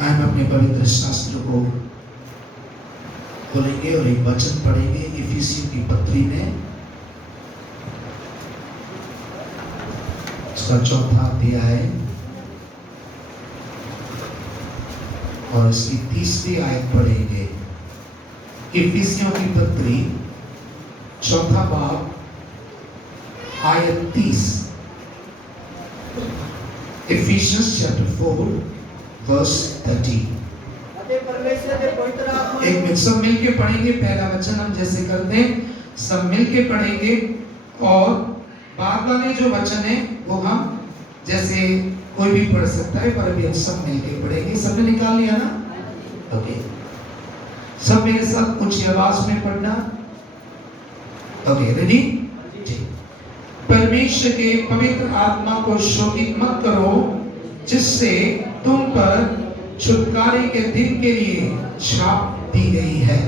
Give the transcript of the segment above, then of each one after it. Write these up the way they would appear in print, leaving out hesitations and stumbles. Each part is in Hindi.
हम अपने पवित्र शास्त्र को खोलेंगे और एक वचन पढ़ेंगे इफिसियों की पत्री में इसका 4था अध्याय और इसकी 3री आयत पढ़ेंगे। इफिसियों की पत्री 4था बाब आयत 30। Ephesians chapter 4 verse 30। एक मिनट सब मिलके पढ़ेंगे। पहला वचन हम जैसे करते हैं सब मिलके पढ़ेंगे और बाद वाले जो वचन है वो हम जैसे कोई भी पढ़ सकता है, पर अभी हम सब मिलके पढ़ेंगे। सबने निकाल लिया ना? ओके, सब मेरे साथ ऊंची आवाज में पढ़ना। Okay, ready? परमेश्वर के पवित्र आत्मा को शोकित मत करो, जिससे तुम पर छुटकारे के दिन के लिए छाप दी गई है।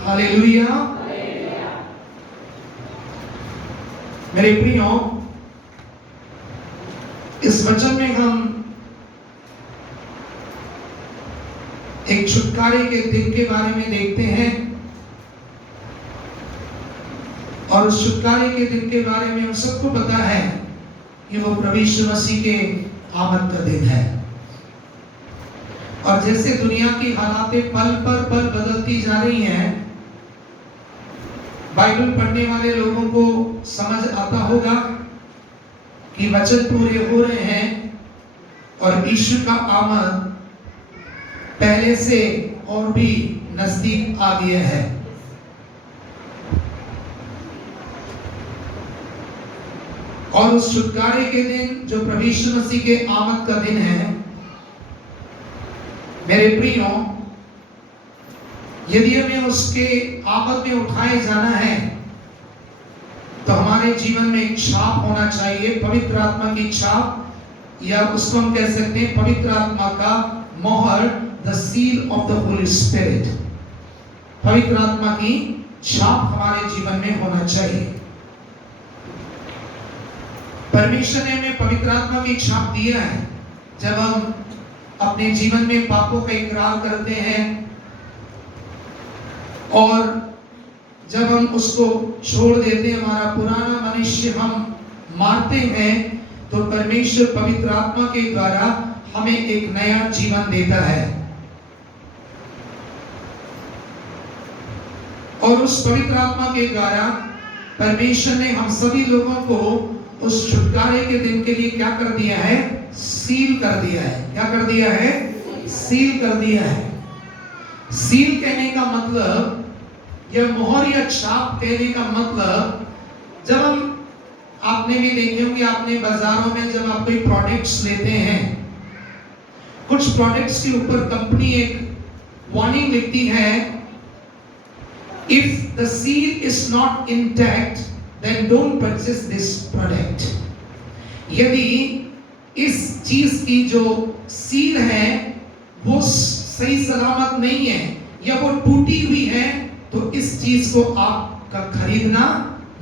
हालेलुया। मेरे प्रियो, इस वचन में हम एक छुटकारे के दिन के बारे में देखते हैं और उस छुटकारे के दिन के बारे में हम सबको पता है कि वो प्रभु यीशु मसीह के आमद का दिन है। और जैसे दुनिया की हालातें पल पर पल बदलती जा रही हैं, बाइबल पढ़ने वाले लोगों को समझ आता होगा कि वचन पूरे हो रहे हैं और यीशु का आमद पहले से और भी नजदीक आ गया है। और उस छुटकारे के दिन जो प्रभु यीशु मसीह के आमद का दिन है, मेरे प्रियो, यदि हमें उसके आमद में उठाए जाना है तो हमारे जीवन में एक छाप होना चाहिए, पवित्र आत्मा की छाप, या उसको हम कह सकते हैं पवित्र आत्मा का मोहर, the seal of the Holi spirit. पवित्र आत्मा की छाप हमारे जीवन में होना चाहिए। परमेश्वर ने हमें पवित्र आत्मा की छाप दिया है जब हम अपने जीवन में पापों का इकरार करते हैं और जब हम उसको छोड़ देते हैं, हमारा पुराना मनुष्य हम मारते हैं, तो परमेश्वर पवित्र आत्मा के द्वारा हमें एक नया जीवन देता है। और उस पवित्र आत्मा के द्वारा परमेश्वर ने हम सभी लोगों को उस छुटकारे के दिन के लिए क्या कर दिया है? सील कर दिया है। क्या कर दिया है? सील कर दिया है। सील कहने का मतलब, यह मोहर या छाप कहने का मतलब, जब हम, आपने भी देखे होंगे, आपने बाजारों में जब आप कोई प्रोडक्ट्स लेते हैं, कुछ प्रोडक्ट्स के ऊपर कंपनी एक वार्निंग लिखती है, if the seal is not intact then don't purchase this product। यदि इस चीज की जो सील है वो सही सलामत नहीं है या वो टूटी हुई है, तो इस चीज को आपका खरीदना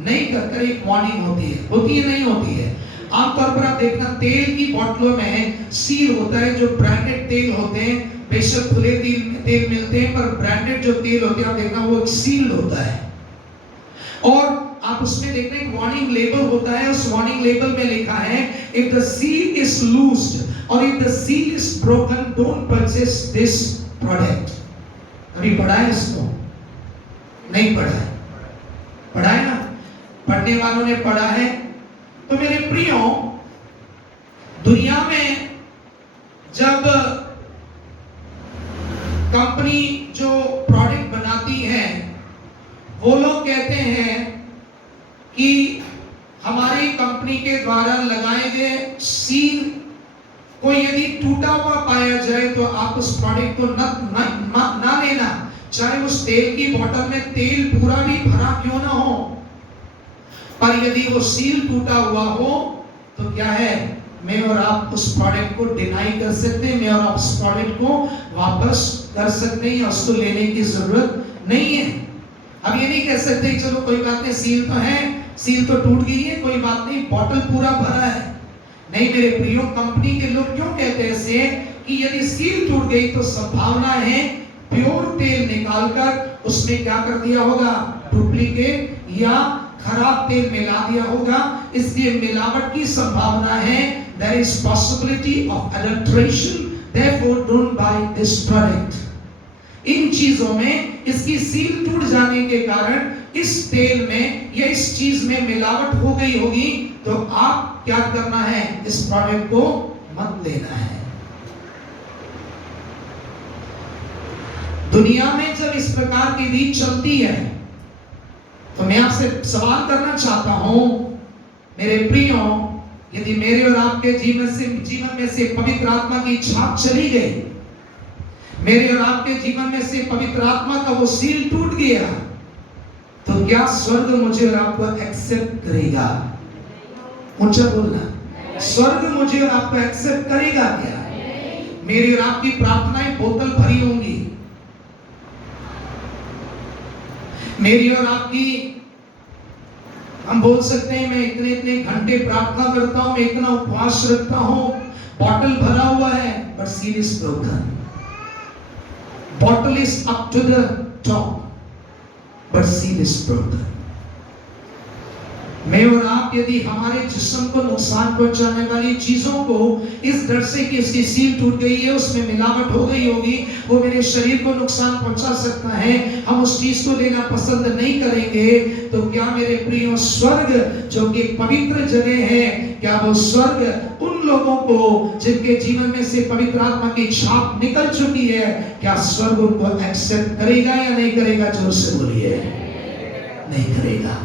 नहीं कर। एक वार्निंग होती है नहीं होती है। आमतौर पर आप देखना तेल की बोतलों में सील होता है। जो ब्रांडेड तेल होते हैं, बेशक खुले तेल मिलते हैं, पर ब्रांडेड जो तेल होते हैं आप देखना वो सील होता है। और आप उसमें देखना एक वार्निंग लेबल होता है। उस वार्निंग लेबल में लिखा है, if the seal is loosed और if the seal is broken, don't purchase this product. अभी पढ़ा है इसको? नहीं पढ़ा है? पढ़ा है ना? पढ़ने वालों ने पढ़ा है। तो मेरे प्रियो, दुनिया में जब कंपनी जो प्रोडक्ट बनाती है, वो लोग कहते हैं कि हमारी कंपनी के द्वारा लगाए गए सील को यदि टूटा हुआ पाया जाए तो आप उस प्रोडक्ट को ना लेना, चाहे उस तेल की बोतल में तेल पूरा भी भरा क्यों ना हो। पर यदि वो सील टूटा हुआ हो तो क्या है, मैं और आप उस प्रोडक्ट को डिनाई कर सकते हैं, मैं और आप उस प्रोडक्ट को वापस कर सकते हैं, उसको लेने की जरूरत नहीं है। अब ये नहीं कह सकते चलो कोई बात नहीं, सील तो है, सील तो टूट गई है, कोई बात नहीं, बोतल पूरा भरा है। नहीं मेरे प्रियो, कंपनी के लोग क्यों कहते हैं ऐसे कि यदि सील टूट गई तो संभावना है प्योर तेल निकालकर उसमें क्या कर दिया होगा, डुप्लीकेट या खराब तेल मिला दिया होगा, इसलिए मिलावट की संभावना है। There is possibility of adulteration, therefore don't buy this product. इन चीजों में इसकी सील टूट जाने के कारण इस तेल में या इस चीज में मिलावट हो गई होगी, तो आप क्या करना है, इस प्रोडक्ट को मत लेना है। दुनिया में जब इस प्रकार की रीत चलती है तो मैं आपसे सवाल करना चाहता हूं, मेरे प्रियो, यदि मेरे और आपके जीवन में से पवित्र आत्मा की छाप चली गई, मेरे और आपके जीवन में से पवित्र आत्मा का वो सील टूट गया, तो क्या स्वर्ग मुझे और आपको एक्सेप्ट करेगा? ऊंचा बोलना, स्वर्ग मुझे और आपको एक्सेप्ट करेगा क्या? मेरी और आपकी प्रार्थनाएं बोतल भरी होंगी, मेरी और आपकी, हम बोल सकते हैं मैं इतने इतने घंटे प्रार्थना करता हूं, मैं इतना उपवास रखता हूं, बॉटल भरा हुआ है, but seal is broken, bottle is up to the top, but seal is broken. मैं और आप यदि हमारे जिस्म को नुकसान पहुंचाने वाली चीजों को इस डर से कि इसकी सील टूट गई है, उसमें मिलावट हो गई होगी, वो मेरे शरीर को नुकसान पहुंचा सकता है, हम उस चीज को लेना पसंद नहीं करेंगे, तो क्या मेरे प्रियो स्वर्ग जो कि पवित्र जगह है, क्या वो स्वर्ग उन लोगों को जिनके जीवन में से पवित्र आत्मा की छाप निकल चुकी है, क्या स्वर्ग उनको एक्सेप्ट करेगा या नहीं करेगा? जोर से बोलिए, नहीं करेगा।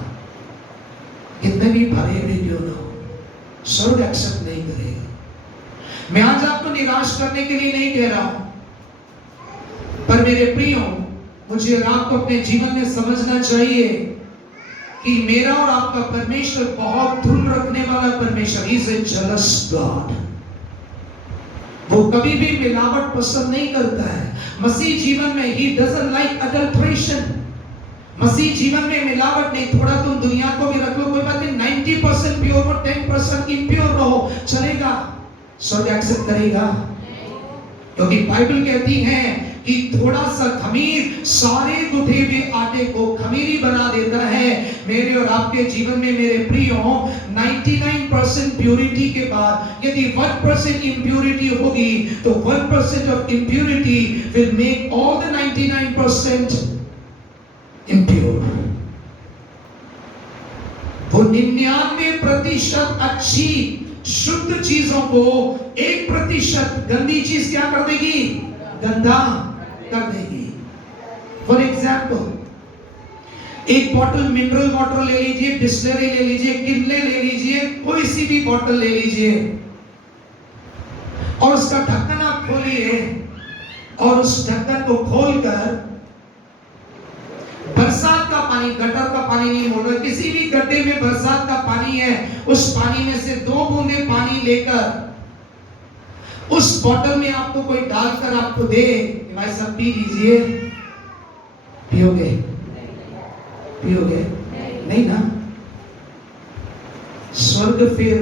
कितने भी भरे हुए क्यों ना हो, स्वर्ग एक्सेप्ट नहीं करेगा। मैं आज आपको निराश करने के लिए नहीं कह रहा हूं, पर मेरे प्रियो, मुझे और आपको अपने जीवन में समझना चाहिए कि मेरा और आपका परमेश्वर बहुत धुन रखने वाला परमेश्वर, he is a jealous God. वो कभी भी मिलावट पसंद नहीं करता है। मसीह जीवन में ही डजंट लाइक अडल्ट्रेशन। मसीह जीवन में मिलावट नहीं। थोड़ा तुम दुनिया को भी रख लो, कोई बात नहीं, 90% प्योर हो, 10% इम्प्योर रहो, चलेगा, स्वर्ग एक्सेप्ट करेगा। क्योंकि बाइबल कहती है कि थोड़ा सा खमीर सारे गुथे हुए आटे को खमीरी बना देता है। मेरे और आपके जीवन में मेरे प्रियो 99% प्यूरिटी के बाद यदि 1% इम्प्यूरिटी होगी, तो 1% of impurity will make all the 99% impure. वो 99% अच्छी शुद्ध चीजों को 1% गंदी चीज क्या कर देगी? गंदा कर देगी। फॉर एग्जाम्पल, एक बॉटल मिनरल वाटर ले लीजिए, बिस्लरी ले लीजिए, किनले ले लीजिए, कोई सी भी बॉटल ले लीजिए, और उसका ढक्कन आप खोलिए, और उस ढक्कन को खोलकर बरसात का पानी, गटर का पानी नहीं बोल रहा, किसी भी गड्ढे में बरसात का पानी है, उस पानी में से 2 बूंदे पानी लेकर उस बोतल में आपको कोई डालकर आपको दे, भाई साहब पी लीजिए, पियोगे? पियोगे? नहीं ना। स्वर्ग फिर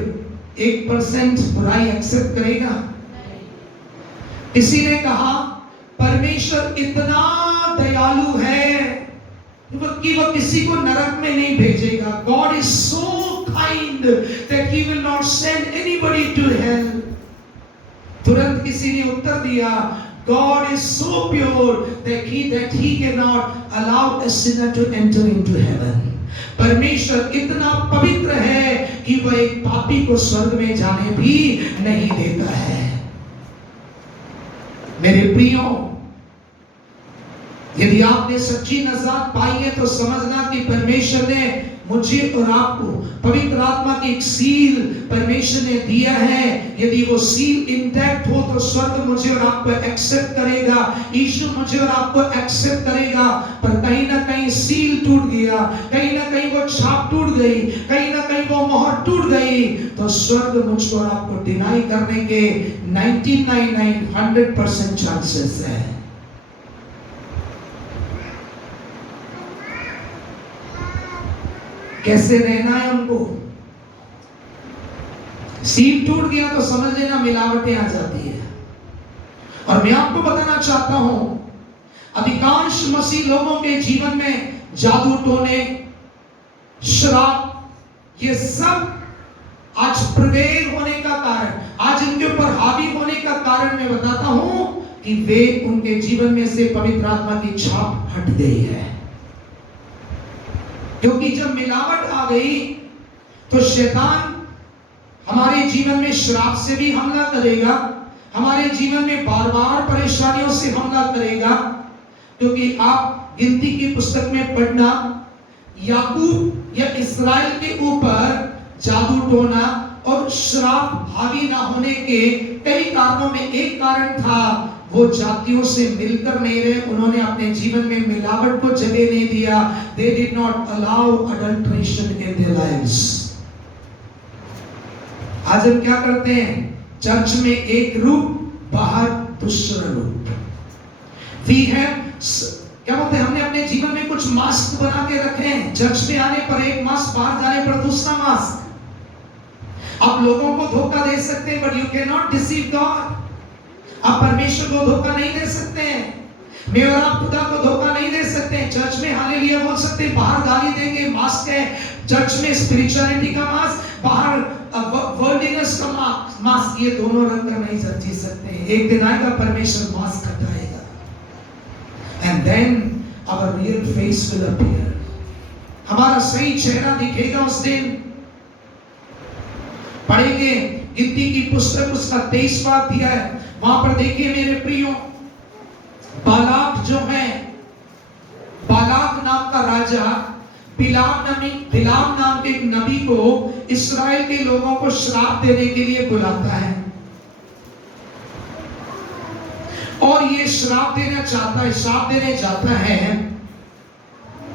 1% बुराई एक्सेप्ट करेगा? किसी ने कहा परमेश्वर इतना दयालु है कि वह किसी को नरक में नहीं भेजेगा। God is so kind that he will not send anybody to hell. तुरंत किसी ने उत्तर दिया, God is so pure that he cannot allow a sinner to enter into heaven. परमेश्वर इतना पवित्र है कि वह एक पापी को स्वर्ग में जाने भी नहीं देता है। मेरे प्रियो, यदि आपने सच्ची नजात पाई है तो समझना कि परमेश्वर ने मुझे और आपको पवित्र आत्मा की एक सील परमेश्वर ने दिया है। यदि वो सील इंटैक्ट हो तो स्वर्ग मुझे और आपको एक्सेप्ट करेगा, यीशु मुझे और आपको एक्सेप्ट करेगा। पर कहीं ना कहीं सील टूट गया, कहीं ना कहीं वो छाप टूट गई, कहीं ना कहीं वो मोहर टूट गई, तो स्वर्ग मुझको और आपको डिनाई करने के 99% चांसेस है। कैसे रहना है उनको? सील टूट गया तो समझ लेना मिलावटें आ जाती है। और मैं आपको बताना चाहता हूं, अधिकांश मसीह लोगों के जीवन में जादू टोने, श्राप, ये सब आज प्रिवेल होने का कारण, आज इनके ऊपर हावी होने का कारण मैं बताता हूं कि वे, उनके जीवन में से पवित्र आत्मा की छाप हट गई है। क्योंकि जब मिलावट आ गई तो शैतान हमारे जीवन में श्राप से भी हमला करेगा, हमारे जीवन में बार बार परेशानियों से हमला करेगा। क्योंकि आप गिनती की पुस्तक में पढ़ना, याकूब या इस्राएल के ऊपर जादू टोना और श्राप हावी ना होने के कई कारणों में एक कारण था, वो जातियों से मिलकर नहीं रहे, उन्होंने अपने जीवन में मिलावट को जगह नहीं दिया। They did not allow adulteration in their lives. आज हम क्या करते हैं? चर्च में एक रूप, बाहर दूसरा रूप। We have, क्या बोलते हैं, हमने अपने जीवन में कुछ मास्क बना के रखे हैं। चर्च में आने पर एक मास्क, बाहर जाने पर दूसरा मास्क। आप लोगों को धोखा दे सकते हैं, but you can not deceive God. आप परमेश्वर को धोखा नहीं दे सकते हैं। मैं और आप खुदा को धोखा नहीं दे सकते हैं। चर्च में हालेलुया बोल सकते हैं, बाहर गाली देंगे, मास्क है। चर्च में स्पिरिचुअलिटी का मास्क, बाहर वर्ल्डलीनेस का मास्क, ये दोनों रंग का नहीं जी सकते हैं। एक दिन आएगा परमेश्वर मास्क हटाएगा, and then our real face will appear. हमारा सही चेहरा दिखेगा उस दिन। पढ़ेंगे गिनती की पुस्तक, उसका 23वां अध्याय, वहां पर देखिए मेरे प्रियो, बालाक जो है, बालाक नाम का राजा बिलाम नाम के एक नबी को इस्राएल के लोगों को श्राप देने के लिए बुलाता है, और ये श्राप देना चाहता है, श्राप देने जाता है।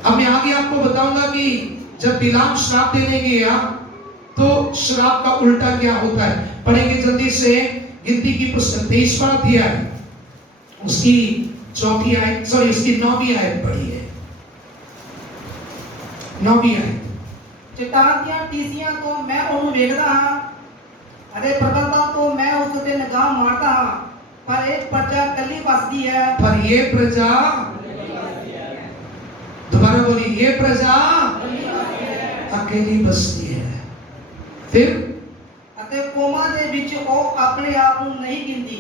अब मैं आगे आपको बताऊंगा कि जब बिलाम श्राप देने गया तो श्राप का उल्टा क्या होता है। पढ़ेंगे जल्दी से गिनती की पुस्तक 23वां अध्याय, उसकी 4वीं आयत, सॉरी उसकी 9वीं आयत पढ़िए। 9वीं आयत। चट्टानियां टीसियां तो मैं ਉਹਨੂੰ ਵੇਖਦਾ ਹਾਂ ਅਤੇ ਪ੍ਰਬਲਾਂ ਤੋਂ मैं ਉਸ ਤੇ ਨਿਗਾਹ ਮਾਰਦਾ ਹਾਂ, पर एक प्रजा कली बसती है। पर ये प्रजा, दोबारा बोलिए, ये प्रजा अकेली बसती है। फिर ਅਤੇ ਕੋਮਾਂ ਦੇ ਵਿੱਚ ਉਹ ਆਪਣੇ ਆਪ ਨੂੰ नहीं गिनती।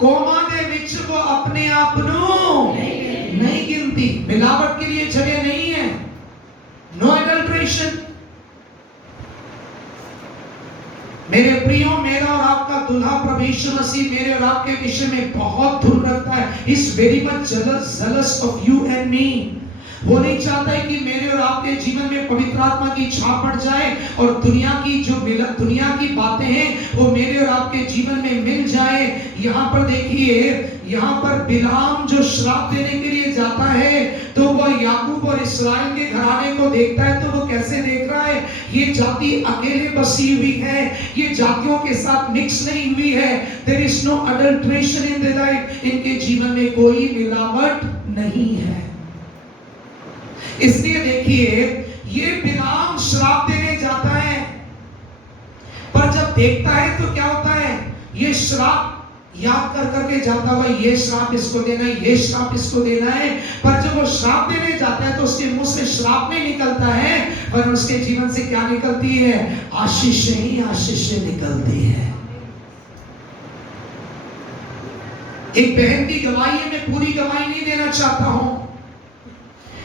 कोमा दे विच वो अपने आप ਨੂੰ नहीं गिनती। मिलावट के लिए जगह नहीं है। No adulteration. मेरे प्रियो, मेरा और आपका दुल्हा प्रभु यीशु मसीह मेरे और आपके विषय में बहुत धुन रखता है। He's very much jealous of you and me। वो नहीं चाहता है कि मेरे और आपके जीवन में पवित्र आत्मा की छाप पड़ जाए और दुनिया की बातें हैं वो मेरे और आपके जीवन में मिल जाए। यहाँ पर देखिए, यहाँ पर बिलाम जो श्राप देने के लिए जाता है तो वह याकूब और इस्राएल के घराने को देखता है, तो वो कैसे देख रहा है? ये जाति अकेले बसी हुई है, ये जातियों के साथ मिक्स नहीं हुई है। There is no adulteration in their life। इनके जीवन में कोई मिलावट नहीं है। इसलिए देखिए, ये बिलाम श्राप देने जाता है, पर जब देखता है तो क्या होता है? ये श्राप याद कर करके जाता हुआ, ये श्राप इसको देना है, ये श्राप इसको देना है। पर जब वो श्राप देने जाता है तो उसके मुंह से श्राप नहीं निकलता है, पर उसके जीवन से क्या निकलती है? आशीषें ही आशीषें निकलती है। एक बहन की गवाही है, मैं पूरी गवाही नहीं देना चाहता हूं।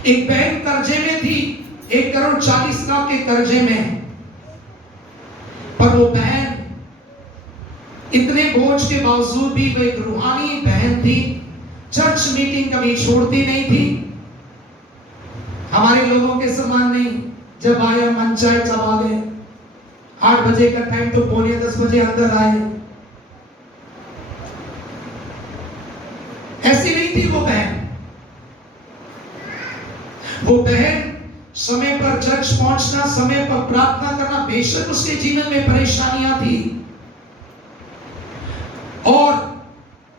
एक बहन कर्जे में थी, 1 करोड़ 40 लाख के कर्जे में, पर वो बहन इतने बोझ के बावजूद भी वो एक रूहानी बहन थी। चर्च मीटिंग कभी छोड़ती नहीं थी, हमारे लोगों के समान नहीं। जब आया मन चाहे तब आ गए। 8 बजे का टाइम तो 9:45 बजे अंदर आए। ऐसी नहीं थी वो बहन। वो बहन समय पर चर्च पहुंचना, समय पर प्रार्थना करना, बेशक उसके जीवन में परेशानियां थी और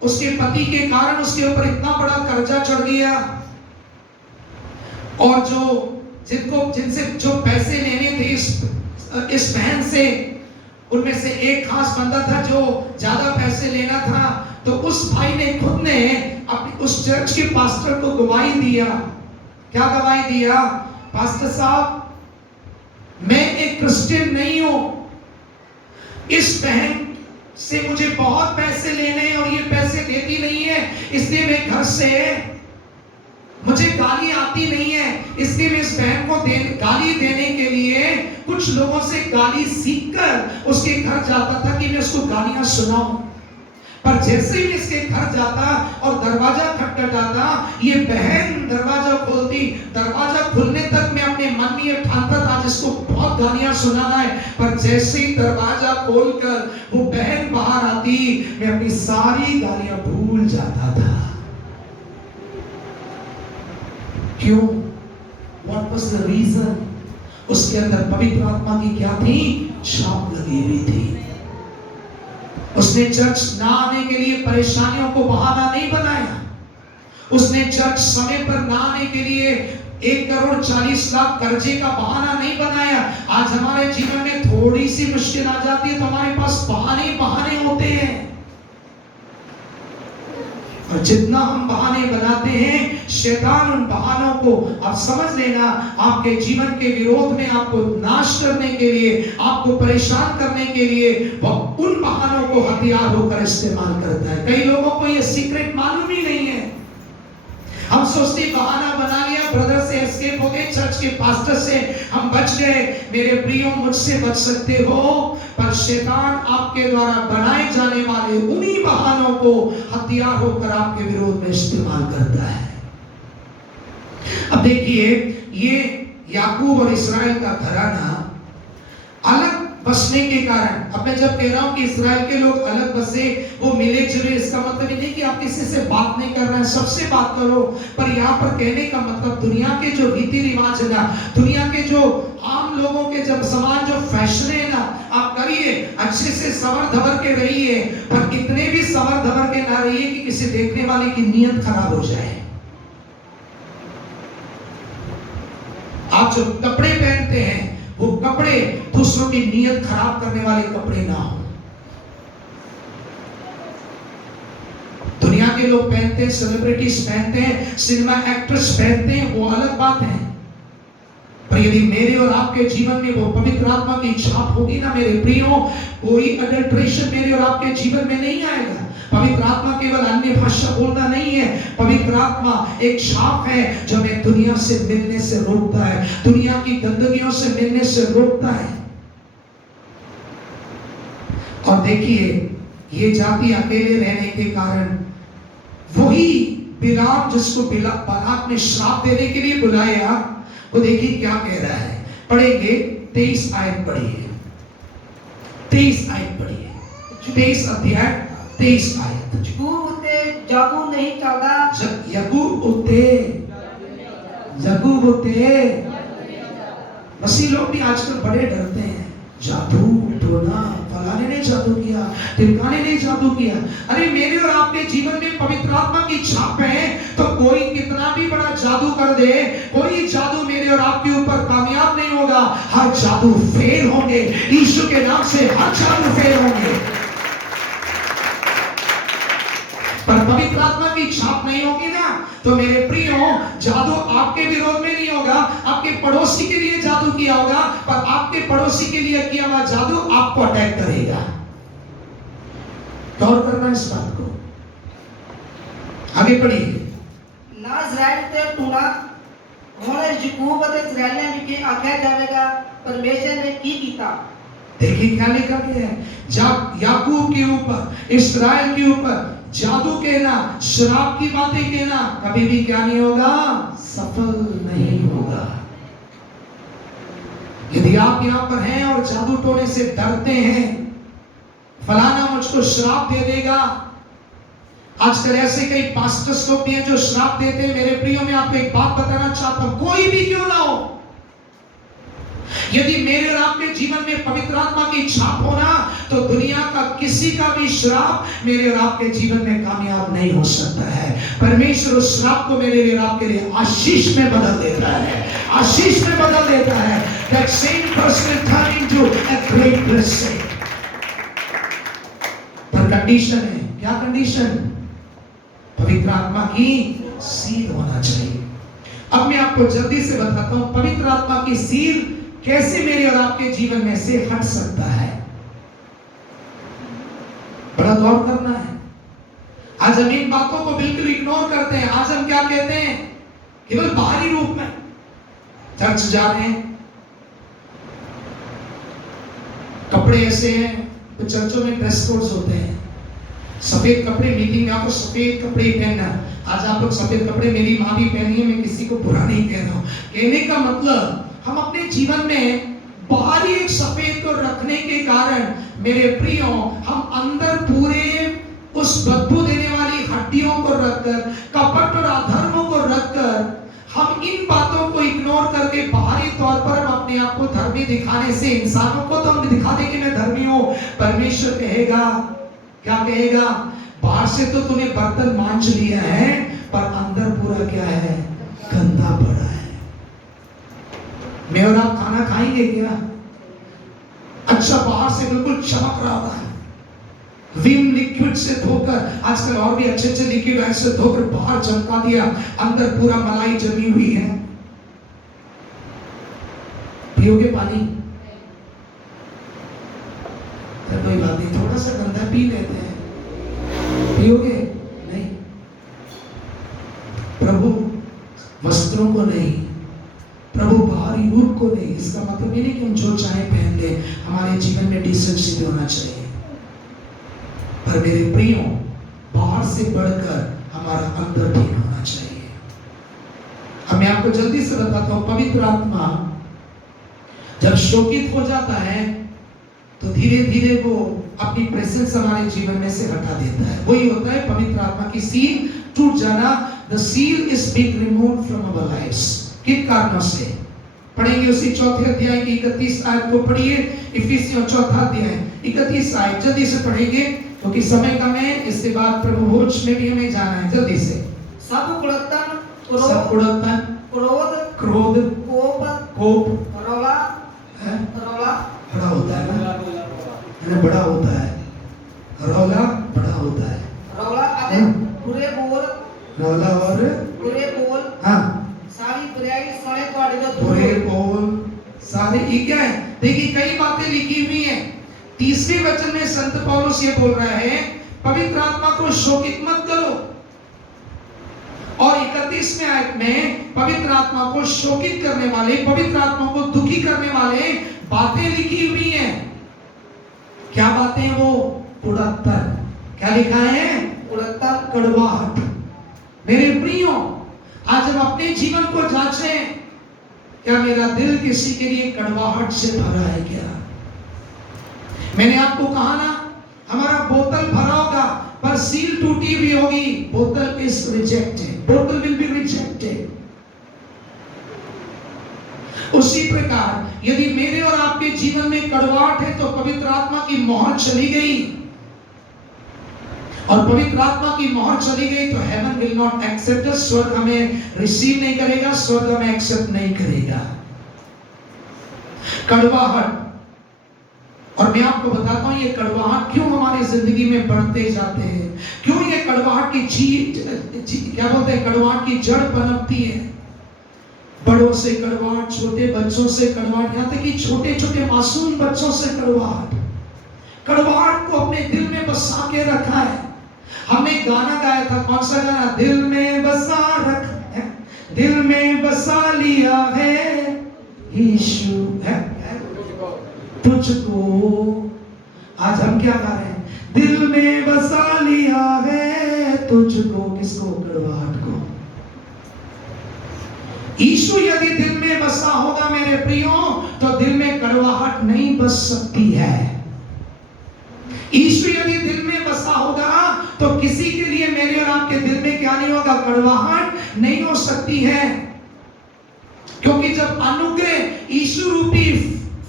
उसके पति के कारण उसके ऊपर इतना बड़ा कर्जा चढ़ गया, और जिनसे जो पैसे लेने थे इस बहन से, उनमें से एक खास बंदा था जो ज्यादा पैसे लेना था। तो उस भाई ने खुद ने अपनी उस चर्च के पास्टर को गवाही दिया। क्या गवाही दिया? पास्टर साहब, मैं एक क्रिश्चियन नहीं हूं, इस बहन से मुझे बहुत पैसे लेने हैं और ये पैसे देती नहीं है, इसलिए मैं घर से, मुझे गाली आती नहीं है, इसलिए मैं इस बहन को गाली देने के लिए कुछ लोगों से गाली सीखकर उसके घर जाता था कि मैं उसको गालियां सुनाऊं। पर जैसे ही इसके घर जाता और दरवाजा खटखटाता, ये बहन दरवाजा खोलती। दरवाजा खुलने तक मैं अपने मन में ये ठानता था जिसको बहुत गालियां सुनाना है, पर जैसे ही दरवाजा खोलकर वो बहन बाहर आती, मैं अपनी सारी गालियां भूल जाता था। क्यों? What was the reason? उसके अंदर पवित्र आत्मा की क्या थी? छाप लगी हुई थी। उसने चर्च ना आने के लिए परेशानियों को बहाना नहीं बनाया। उसने चर्च समय पर ना आने के लिए 1,40,00,000 कर्जे का बहाना नहीं बनाया। आज हमारे जीवन में थोड़ी सी मुश्किल आ जाती है तो हमारे पास बहाने होते हैं, और जितना हम बहाने बनाते हैं, शैतान उन बहानों को, आप समझ लेना, आपके जीवन के विरोध में आपको नाश करने के लिए, आपको परेशान करने के लिए वह उन बहानों को हथियार होकर इस्तेमाल करता है। कई लोगों को यह सीक्रेट मालूम ही नहीं है। हम सोचते बहाना बना लिया, ब्रदर से एस्केप हो गए, चर्च के पास्टर से हम बच गए। मेरे प्रियो, मुझसे बच सकते हो, पर शैतान आपके द्वारा बनाए जाने वाले उन्हीं बहानों को हथियार होकर आपके विरोध में इस्तेमाल करता है। अब देखिए, ये याकूब और इस्राएल का घराना अलग बसने के कारण, अब मैं जब कह रहा हूं कि इस्राएल के लोग अलग बसे, वो मिले जुले, इसका मतलब ये नहीं कि आप किसी से बात नहीं कर रहे हैं, सबसे बात करो। पर यहाँ पर कहने का मतलब दुनिया के जो रीति रिवाज है ना, दुनिया के जो आम लोगों के जब समाज जो फैशन है ना, आप करिए, अच्छे से सवर धवर के रहिए, पर इतने भी सवर धवर के ना रहिए कि किसी देखने वाले की नीयत खराब हो जाए। आप जो कपड़े पहनते हैं, वो कपड़े दूसरों की नीयत खराब करने वाले कपड़े ना हो। दुनिया के लोग पहनते हैं, सेलिब्रिटीज पहनते हैं, सिनेमा एक्ट्रेस पहनते हैं, वो अलग बात है। पर यदि मेरे और आपके जीवन में वो पवित्र आत्मा की छाप होगी ना मेरे प्रियो, कोई अडल्ट्रेशन मेरे और आपके जीवन में नहीं आएगा। पवित्र आत्मा केवल अन्य भाषा बोलना नहीं है, पवित्र आत्मा एक छाप है जो हमें दुनिया से मिलने से रोकता है, दुनिया की गंदगियों से मिलने से रोकता है। और देखिए, ये जाति अकेले रहने के कारण वही बिलाम जिसको बालाक ने श्राप देने के लिए बुलाया, वो देखिए क्या कह रहा है। पढ़ेंगे 23 आयत पढ़िए, 23 आयत पढ़िए, 23 अध्याय 23 आयत। याकूब उत्ते जादू नहीं चलता, याकूब उत्ते मसीह लोग भी आजकल बड़े डरते हैं, जादू टोना, फलाने ने जादू किया, टिमकाने ने जादू किया। अरे मेरे और आपके जीवन में पवित्र आत्मा की छाप है, तो कोई कितना भी बड़ा जादू कर दे, कोई जादू मेरे और आपके ऊपर कामयाब नहीं होगा। हर जादू फेल होंगे, यीशु के नाम से हर जादू फेल होंगे। पर पवित्र आत्मा की छाप नहीं होगी ना, तो मेरे प्रियो, जादू आपके विरोध में नहीं होगा, आपके पड़ोसी के लिए जादू किया होगा, पर आपके पड़ोसी के लिए किया हुआ जादू आपको अटैक करेगा। गौर करना इस बात को। आगे पढ़िए। ना इस्राएल ते टूना होने याकूब और इस्राएलियों में के आख्या जाएगा, परमेश्वर ने की कीता। देखिए क्या लिखा गया है, जब याकूब के ऊपर, इस्राएल के ऊपर जादू कहना, श्राप की बातें कहना कभी भी क्या नहीं होगा, सफल नहीं होगा। यदि आप यहां पर हैं और जादू टोने से डरते हैं, फलाना मुझको श्राप दे देगा, आजकल ऐसे कई पास्टर्स लोग भी हैं जो श्राप देते हैं। मेरे प्रियो, मैं आपको एक बात बताना चाहता हूं, कोई भी क्यों ना हो, यदि मेरे और आपके जीवन में पवित्र आत्मा की छाप होना, तो दुनिया का किसी का भी श्राप मेरे और आपके जीवन में कामयाब नहीं हो सकता है। परमेश्वर उस श्राप को मेरे लिए और आपके लिए आशीष में बदल देता है, आशीष में बदल देता है। That same person will turn into a great blessing। पर कंडीशन है, क्या कंडीशन? पवित्र आत्मा की सील होना चाहिए। अब मैं आपको जल्दी से बताता हूं पवित्र आत्मा की सील कैसे मेरे और आपके जीवन में से हट सकता है। बड़ा गौर करना है। आज हम इन बातों को बिल्कुल इग्नोर करते हैं। आज हम क्या कहते हैं? केवल बाहरी रूप में चर्च जा रहे हैं, कपड़े ऐसे हैं, तो चर्चों में ड्रेस कोड्स होते हैं, सफेद कपड़े, मीटिंग में आपको सफेद कपड़े ही पहनना। आज आप लोग सफेद कपड़े, मेरी माँ भी पहनी है, मैं किसी को बुरा नहीं कह रहा हूं। कहने का मतलब हम अपने जीवन में बाहरी एक सफेद को रखने के कारण मेरे प्रियो, हम अंदर पूरे उस बदबू देने वाली हड्डियों को रखकर, कपट और अधर्मों को रखकर, हम इन बातों को इग्नोर करके बाहरी तौर पर हम अपने आप को धर्मी दिखाने से, इंसानों को तो हम दिखा दें कि मैं धर्मी हूं। परमेश्वर कहेगा, क्या कहेगा? बाहर से तो तूने बर्तन मांज लिया है, पर अंदर पूरा क्या है? गंदा पड़ा है। मैं और आप खाना खाएंगे क्या? अच्छा, बाहर से बिल्कुल चमक रहा है, विम लिक्विड से धोकर, आजकल और भी अच्छे अच्छे लिक्विड ऐसे धोकर बाहर चमका दिया, अंदर पूरा मलाई जमी हुई है। पियोगे पानी? कोई बात नहीं, थोड़ा सा गंदा पी लेते हैं। पियोगे? नहीं। प्रभु वस्त्रों को नहीं, प्रभु बाहरी रूप को नहीं। इसका मतलब ये नहीं कि हम जो चाहे पहन ले, हमारे जीवन में डिसेंसी भी होना चाहिए। पर मेरे प्रियो, बाहर से बढ़कर हमारा अंदर ठीक होना चाहिए। अब मैं आपको जल्दी से बताता हूं, पवित्र आत्मा जब शोकित हो जाता है तो धीरे धीरे वो अपनी प्रेजेंस हमारे जीवन में से हटा देता है। वही होता है पवित्र आत्मा की सील टूट जाना। The seal is being removed from our lives. किन कारणों से? पढ़ेंगे उसी चौथे अध्याय की 31 आयत को पढ़िए। इफिसियों चौथा अध्याय 31 आयत जल्दी से पढ़ेंगे क्योंकि समय कम है। इसके बाद प्रभु भोज में भी हमें जाना है। जल्दी से। सब कुड़तन, क्रोध, कोप, रौला, बड़ा होता है ना, बड़ा होता है, रौला बड़ा होता है, रौला बुरे बोल, रौला और बुरे बोल, हाँ, सारी बुराई सड़े को आड़े बुरे बोल सारे। ये क्या है? देखिए कई बातें लिखी हुई हैं। 30वें वचन में संत पौलुस ये बोल रहा है, पवित्र आत्मा को शोकित मत करो। और 31वें आयत में पवित्र आत्मा को शोकित करने वाले, पवित्र आत्मा को दुखी करने वाले बातें लिखी हुई हैं। क्या बातें हैं वो? कुड़त्तन। क्या लिखा है? कुड़त्तन, कड़वाहट। मेरे प्रियो, आज हम अपने जीवन को जांचें, क्या मेरा दिल किसी के लिए कड़वाहट से भरा है क्या? मैंने आपको कहा ना, हमारा बोतल भरा होगा पर सील टूटी हुई होगी, बोतल इज रिजेक्टेड, बोतल विल बी रिजेक्टेड। उसी प्रकार यदि मेरे और आपके जीवन में कड़वाहट है तो पवित्र आत्मा की मोहर चली गई, और पवित्र आत्मा की मोहर चली गई तो हेवन विल नॉट एक्सेप्ट अस। स्वर्ग हमें रिसीव नहीं करेगा, स्वर्ग हमें एक्सेप्ट नहीं करेगा। कड़वाहट। और मैं आपको बताता हूं ये कड़वाहट क्यों हमारी जिंदगी में बढ़ते जाते हैं, क्यों ये कड़वाहट की क्या बोलते हैं, कड़वाहट की जड़ पनपती है। बड़ों से कड़वाहट, छोटे बच्चों से कड़वाहट, यहाँ तक कि छोटे छोटे मासूम बच्चों से कड़वाहट। कड़वाहट को अपने दिल में बसा के रखा है। हमने गाना गाया था, कौन सा गाना? दिल में बसा रखा है, दिल में बसा लिया है यीशु है तुझको। आज हम क्या गा रहे हैं? दिल में बसा लिया है तुझको। किसको? कड़वाहट को। यीशु यदि दिल में बसा होगा मेरे प्रियो, तो दिल में कड़वाहट नहीं बस सकती है। यीशु यदि दिल में बसा होगा तो किसी के लिए, मेरे और आपके दिल में क्या नहीं होगा? कड़वाहट नहीं हो सकती है। क्योंकि जब अनुग्रह, यीशु रूपी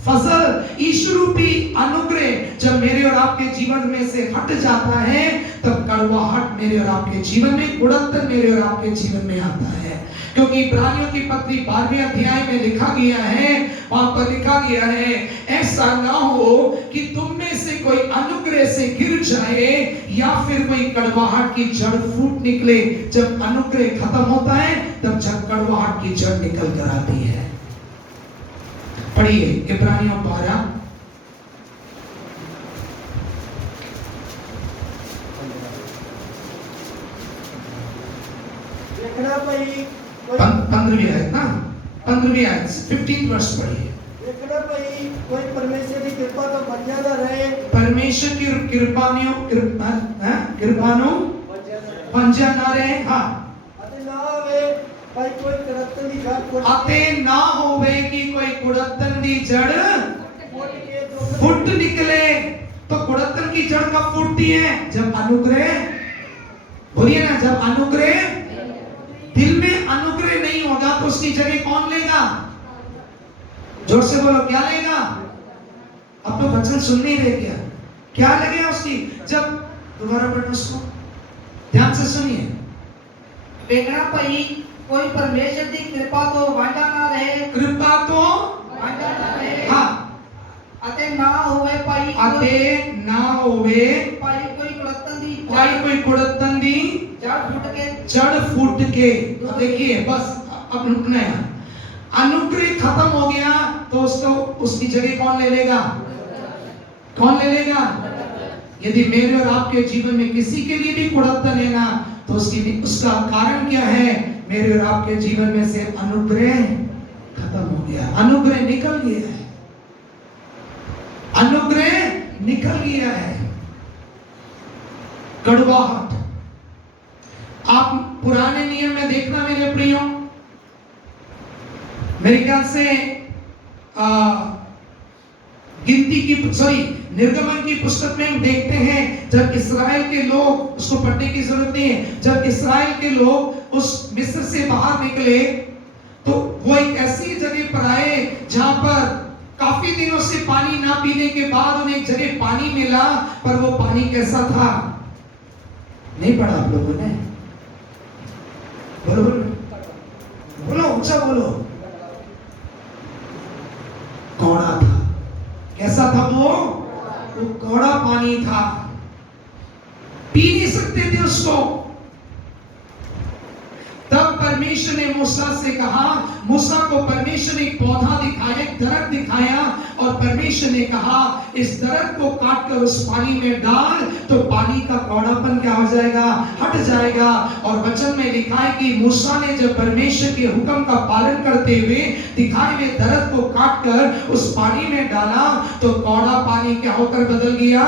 फजल, यीशु रूपी अनुग्रह जब मेरे और आपके जीवन में से हट जाता है, तब कड़वाहट मेरे और आपके जीवन में, कुड़त्तन मेरे और आपके जीवन में आता है। क्योंकि इब्रानियों की पत्री 12वें अध्याय में लिखा गया है, वहां पर लिखा गया है, ऐसा ना हो कि तुम में से कोई अनुग्रह से गिर जाए या फिर कोई कड़वाहट की जड़ फूट निकले। जब अनुग्रह खत्म होता है तब जब कड़वाहट की जड़ निकल कर आती है। पढ़िए इब्रानियों 12 देखना भाई 15वीं आयत ना, 15वीं आयत 15th वर्ष पढ़िए। देखना भाई कोई परमेश्वर की कृपा तो बन जाना रहे। परमेश्वर की कृपानो पंजा ना रहे। हाँ, अते ना होवे भाई कोई करप्शन की जड़ अते ना होवे कि कोई कुड़तन की जड़ फुट के तो फुट निकले। तो कुड़तन की जड़ कब फूटती है? जब अनुग्रह, बोलिए ना, जब अनुग्रह, दिल में अनुग्रह नहीं होगा तो उसकी जगह कौन लेगा? जोर से बोलो, क्या लेगा? अब तो वचन सुन नहीं रहे क्या? क्या लगेगा उसकी? जब, दोबारा पढ़ो उसको, ध्यान से सुनिए। देखना भाई कोई परमेश्वर की कृपा तो वांझा ना रहे। कृपा तो वांझा ना रहे। हाँ, अते ना होवे भाई अते ना होवे भाई कोई कुड़तन दी कोई कोई कुड़तन दी जड़ फुट के जड़ फूट के। अब देखिए, बस अब रुकना है। अनुग्रह खत्म हो गया तो उसको, उसकी जगह कौन ले लेगा? कौन ले लेगा? यदि मेरे और आपके जीवन में किसी के लिए भी कुड़तन है ना, तो उसका कारण क्या है? मेरे और आपके जीवन में से अनुग्रह खत्म हो गया, अनुग्रह निकल गया है, अनुग्रह निकल गया है। कड़वाहट, आप पुराने नियम में देखना मेरे प्रियो, मेरे ख्याल से गिनती की निर्गमन की पुस्तक में हम देखते हैं, जब इस्राएल के लोग, उसको पढ़ने की जरूरत नहीं है, जब इस्राएल के लोग उस मिस्र से बाहर निकले तो वो एक ऐसी जगह पर आए जहां पर काफी दिनों से पानी ना पीने के बाद उन्हें एक जगह पानी मिला। पर वो पानी कैसा था? नहीं पढ़ा आप लोगों ने? बोलो बोलो बोलो, ऊंचा बोलो। कौड़ा था। कैसा था वो कौड़ा पानी था, पी नहीं सकते थे उसको। तब परमेश्वर ने मूसा से कहा, मूसा को परमेश्वर ने एक पौधा दिखाया, एक दरख्त दिखाया, और परमेश्वर ने कहा इस दरख्त को काटकर उस पानी में डाल तो पानी का कौड़ापन क्या हो जाएगा? हट जाएगा। और वचन में लिखा है कि मूसा ने जब परमेश्वर के हुक्म का पालन करते हुए दिखाए हुए दरख्त को काटकर उस पानी में डाला तो कौड़ा पानी क्या होकर बदल गया?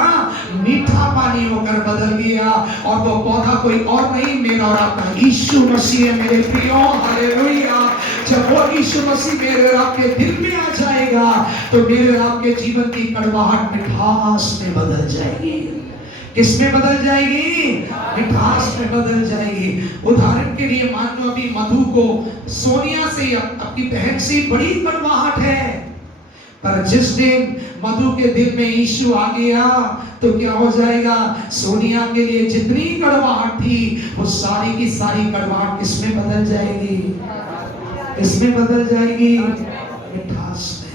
मीठा पानी होकर बदल गया। और वो पौधा कोई और नहीं, मेरा और आपका यीशु मसीह है मेरे प्रियो। हालेलुया। जब वो यीशु मसीह मेरे और आपके दिल में आ जाएगा तो मेरे और आपके जीवन की कड़वाहट मिठास में बदल जाएगी। किस में बदल जाएगी? मिठास में बदल जाएगी। उदाहरण के लिए मान लो अभी मधु को सोनिया से, अपनी बहन से बड़ी कड़वाहट है, पर जिस दिन मधु के दिल में यीशु आ गया तो क्या हो जाएगा? सोनिया के लिए जितनी कड़वाहट थी वो सारी की सारी कड़वाहट किसमें बदल जाएगी? किसमें बदल जाएगी? मिठास में।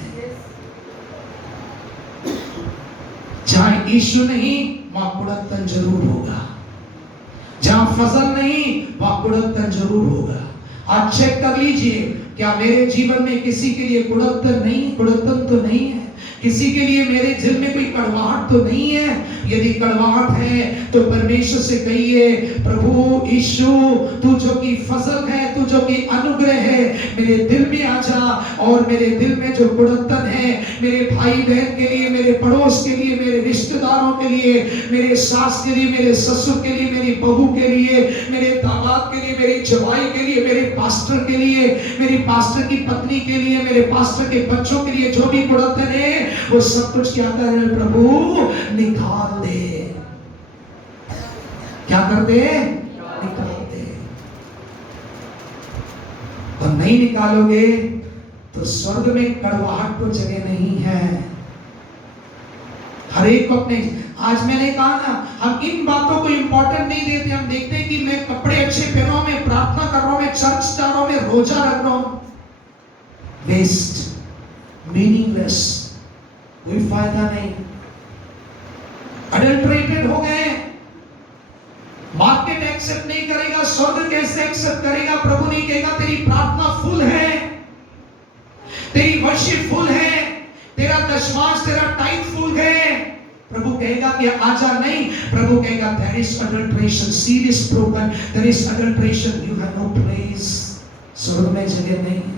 जहां यीशु नहीं वहां कुड़तन जरूर होगा, जहां फजल नहीं वहां कुड़तन जरूर होगा। आज चेक कर लीजिए, क्या मेरे जीवन में किसी के लिए कुड़तन नहीं? कुड़तन तो नहीं है। किसी के लिए मेरे दिल में कोई कड़वाहट तो नहीं है। यदि कड़वाहट है तो परमेश्वर से कहिए, प्रभु यीशु तू जो कि फजल है, तू जो कि अनुग्रह है, मेरे दिल में आ जा। और मेरे दिल में जो कुड़तन है, मेरे भाई बहन के लिए, मेरे पड़ोस के लिए, मेरे रिश्तेदारों के लिए, मेरे सास के लिए, मेरे ससुर के लिए, मेरी बहू के लिए, मेरे दामाद के लिए, मेरे जवाई के लिए, मेरे पास्टर के लिए, मेरी पास्टर की पत्नी के लिए, मेरे पास्टर के बच्चों के लिए जो भी कुड़तन है वो सब कुछ क्या कर प्रभु निकाल दे। क्या कर दे? निकाल दे। और नहीं निकालोगे तो स्वर्ग में कड़वाहट को जगह नहीं है। हर एक को अपने, आज मैंने कहा ना, हम इन बातों को इंपॉर्टेंट नहीं देते। हम देखते हैं कि मैं कपड़े अच्छे पहन रहा हूं, मैं प्रार्थना कर रहा हूं, मैं चर्च जा रहा हूं, मैं रोजा रख रहा हूं। वेस्ट, मीनिंगलेस, कोई फायदा नहीं। स्वर्ग कैसे एक्सेप्ट करेगा? प्रभु नहीं कहेगा तेरी प्रार्थना फुल है, तेरी वर्शिप फुल है, तेरा दशमांश, तेरा टाइम फुल है। प्रभु कहेगा कि आजा नहीं, प्रभु कहेगा there is adulteration, seed is broken, there is adulteration, you have no place। स्वर्ग में जगह नहीं है।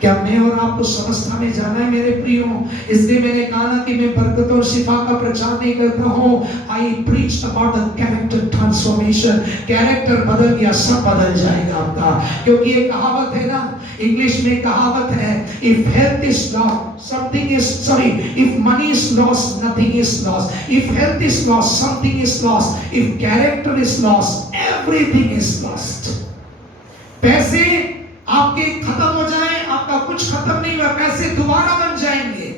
क्या मैं और आपको उस अवस्था में जाना है मेरे प्रियो? इसलिए मैंने कहा ना कि मैं बरकत और शिफा का प्रचार नहीं करता हूँ। I preach about the character transformation. Character बदल गया, सब बदल जाएगा आपका। क्योंकि ये कहावत है ना, इंग्लिश में कहावत है, if health is lost something is sorry, if money is lost nothing is lost, if health is lost something is lost, if character is lost everything is lost. पैसे आपके खत्म हो जाए, आपका कुछ खत्म नहीं हुआ, पैसे दोबारा बन जाएंगे।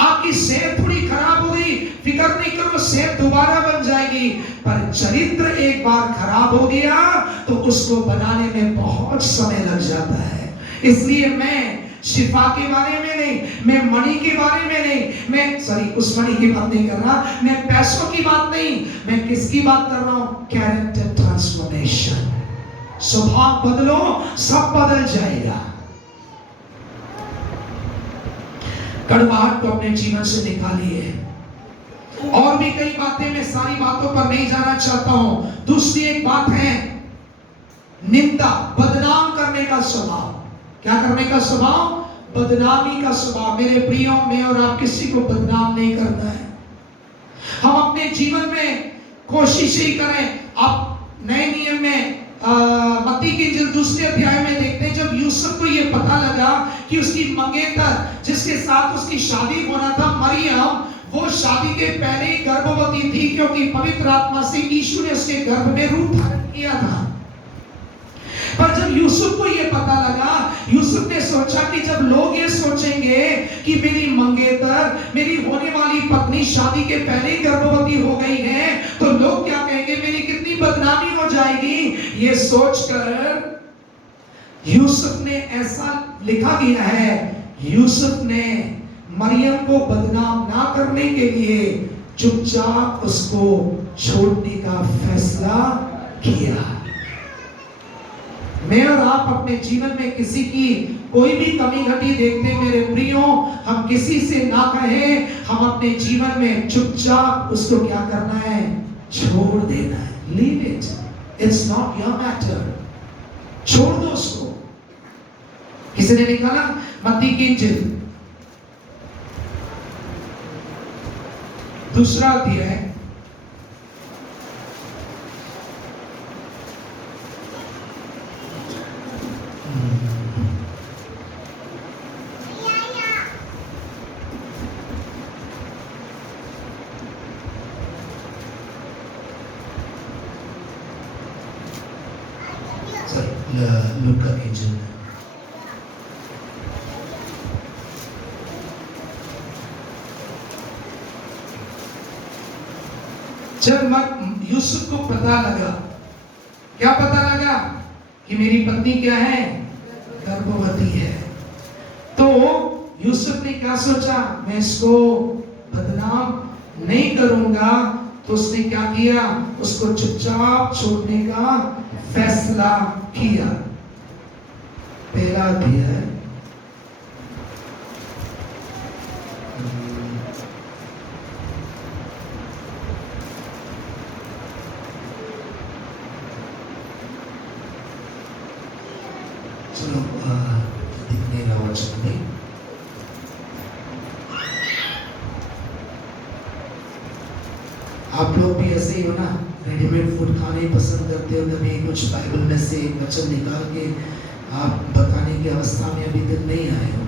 आपकी सेहत थोड़ी खराब हो गई, फिक्र नहीं करो, सेहत दोबारा बन जाएगी। पर चरित्र एक बार खराब हो गया तो उसको बनाने में बहुत समय लग जाता है। इसलिए मैं शिफा के बारे में नहीं, मैं मणि के बारे में नहीं, मैं सॉरी उस मणि की बात नहीं कर रहा, मैं पैसों की बात नहीं, मैं किसकी बात कर रहा हूं? Character transformation. स्वभाव बदलो, सब बदल जाएगा। कड़वाहट को अपने जीवन से निकालिए। और भी कई बातें, मैं सारी बातों पर नहीं जाना चाहता हूं। दूसरी एक बात है निंदा, बदनाम करने का स्वभाव। क्या करने का स्वभाव? बदनामी का स्वभाव। मेरे प्रियो, मैं और आप किसी को बदनाम नहीं करना है। हम अपने जीवन में कोशिश ही करें। आप नए नियम में मत्ती की दूसरे अध्याय में देखते हैं, जब यूसुफ को ये पता लगा कि उसकी मंगेतर जिसके साथ उसकी शादी होना था, मरियम, वो शादी के पहले ही गर्भवती थी, क्योंकि पवित्र आत्मा से यीशु ने उसके गर्भ में रूप धारण किया था। पर जब यूसुफ को ये पता लगा, यूसुफ ने सोचा कि जब लोग ये सोचेंगे कि मेरी मंगेतर, मेरी होने वाली पत्नी शादी के पहले ही गर्भवती हो गई है, तो लोग क्या कहेंगे, मेरी कितनी बदनामी हो जाएगी। ये सोचकर यूसुफ ने, ऐसा लिखा गया है, यूसुफ ने मरियम को बदनाम ना करने के लिए चुपचाप उसको छोड़ने का फैसला किया। मैं और आप अपने जीवन में किसी की कोई भी कमी घटी देखते मेरे प्रियो, हम किसी से ना कहें, हम अपने जीवन में चुपचाप उसको क्या करना है? छोड़ देना है। Leave it. It's not your matter. छोड़ दो उसको। किसी ने निकाला मत्ती की इंजील दूसरा अध्याय, लूका इंजील। जब यूसुफ को पता लगा, क्या पता लगा कि मेरी पत्नी क्या है? गर्भवती है, तो यूसुफ ने क्या सोचा, मैं इसको बदनाम नहीं करूंगा। तो उसने क्या किया? उसको चुपचाप छोड़ने का फैसला किया। पहला अध्याय चलो दिखने का वचन नहीं, आप लोग भी ऐसे ही हो ना, रेडीमेड फूड खाने पसंद करते हो। कभी कुछ बाइबल में से एक वचन निकाल के आप बताने की अवस्था में अभी तक नहीं आए हो।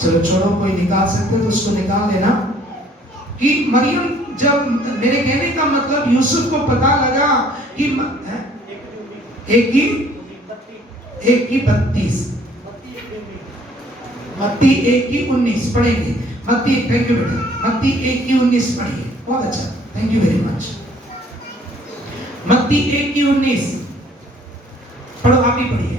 चलो छोड़ो, कोई निकाल सकते तो उसको निकाल देना। कि मरियम, जब मेरे कहने का मतलब यूसुफ को पता लगा कि एक की 32, मत्ती 1:19 पढ़ेंगे। मत्ती, थैंक यू बेटा, मत्ती 1:19 पढ़िए, बहुत अच्छा, थैंक यू वेरी मच। मत्ती 1:19 पढ़ो आप ही पढ़िए,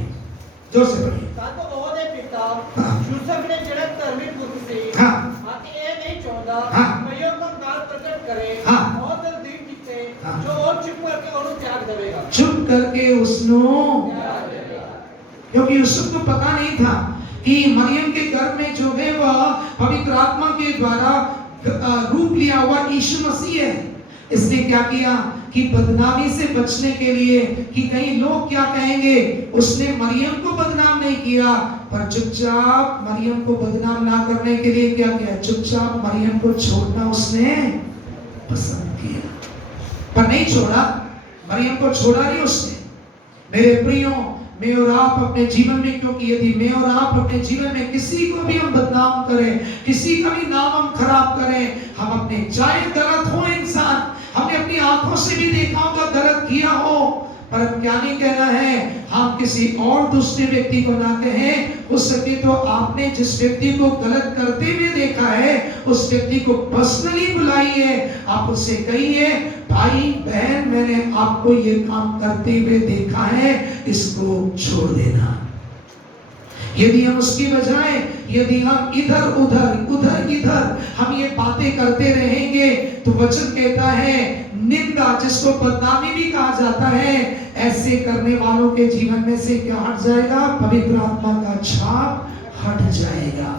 जोर से पढ़िए। ਤਦ ਉਹਦੇ ਪਿਤਾ ਹਾਂ। ਯੂਸਫ ਨੇ ਜਿਹੜਾ ਧਰਮੀ ਪੁਰਖ ਸੀ ਹਾਂ। ਅਤੇ ਇਹ ਨਹੀਂ ਚਾਹੁੰਦਾ ਹਾਂ। ਕਿ ਉਹ ਕੰਗਾਲ ਪ੍ਰਗਟ ਕਰੇ ਹਾਂ। ਉਹ ਤਕਦੀਰ ਕੀਤੇ ਹਾਂ। ਜੋ ਉਹ ਚੁੱਪ ਕਰਕੇ ਉਹਨੂੰ त्याग देवेगा चुप करके उसनो, त्याग देवेगा क्योंकि यूसुफ को पता नहीं था कि मरियम के गर्भ में जो है वह पवित्र आत्मा के द्वारा रूप लिया हुआ यीशु मसीह है। इसने क्या किया कि बदनामी से बचने के लिए कि कहीं लोग क्या कहेंगे, उसने मरियम को बदनाम नहीं किया, पर चुपचाप मरियम को बदनाम ना करने के लिए क्या किया, चुपचाप मरियम को छोड़ना उसने पसंद किया। पर नहीं छोड़ा, मरियम को छोड़ा नहीं उसने। मेरे प्रियो, मैं और आप अपने जीवन में, क्योंकि यदि मैं और आप अपने जीवन में किसी को भी हम बदनाम करें, किसी का भी नाम हम खराब करें, हम अपने, चाहे गलत हो इंसान, हमने अपनी आंखों से भी देखा होगा गलत किया हो, पर हम क्या नहीं कहना है, हम किसी और दूसरे व्यक्ति को ना कहें। उस व्यक्ति तो आपने जिस व्यक्ति को गलत करते हुए देखा है, उस व्यक्ति को पर्सनली बुलाइए, आप उससे कहिए, भाई बहन मैंने आपको ये काम करते हुए देखा है, इसको छोड़ देना। यदि हम उसकी बजाय, यदि हम इधर उधर उधर इधर हम ये बातें करते रहेंगे, तो वचन कहता है निंदा, जिसको बदनामी भी कहा जाता है, ऐसे करने वालों के जीवन में से क्या हट जाएगा, पवित्र आत्मा का छाप हट जाएगा।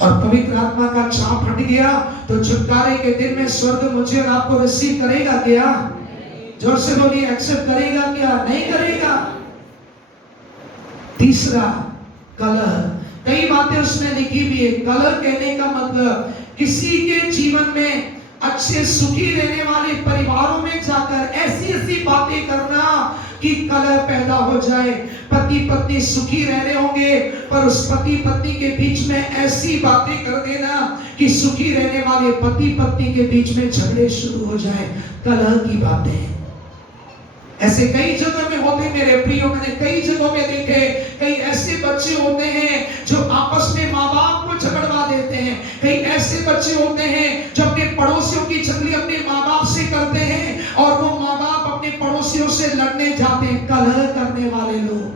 और पवित्र आत्मा का छाप हट गया तो छुटकारे के दिन में स्वर्ग मुझे और आपको रिसीव करेगा क्या? जोर से बोलिए, एक्सेप्ट करेगा क्या? नहीं करेगा। तीसरा, कलह। कई बातें उसने लिखी भी है। कलह कहने का मतलब किसी के जीवन में अच्छे सुखी रहने वाले परिवारों में जाकर ऐसी ऐसी बातें करना कि कलह पैदा हो जाए। पति पत्नी सुखी रह रहे होंगे, पर उस पति पत्नी के बीच में ऐसी बातें कर देना कि सुखी रहने वाले पति पत्नी के बीच में झगड़े शुरू हो जाए। कलह की बातें ऐसे कई जगह में होते मेरे प्रियो, मैंने कई जगहों में देखे। कई ऐसे बच्चे होते हैं जो आपस में माँ बाप को झगड़वा देते हैं। कई ऐसे बच्चे होते हैं जो अपने पड़ोसियों की चगली अपने माँ बाप से करते हैं, और वो माँ बाप अपने पड़ोसियों से लड़ने जाते हैं। कलह करने वाले लोग,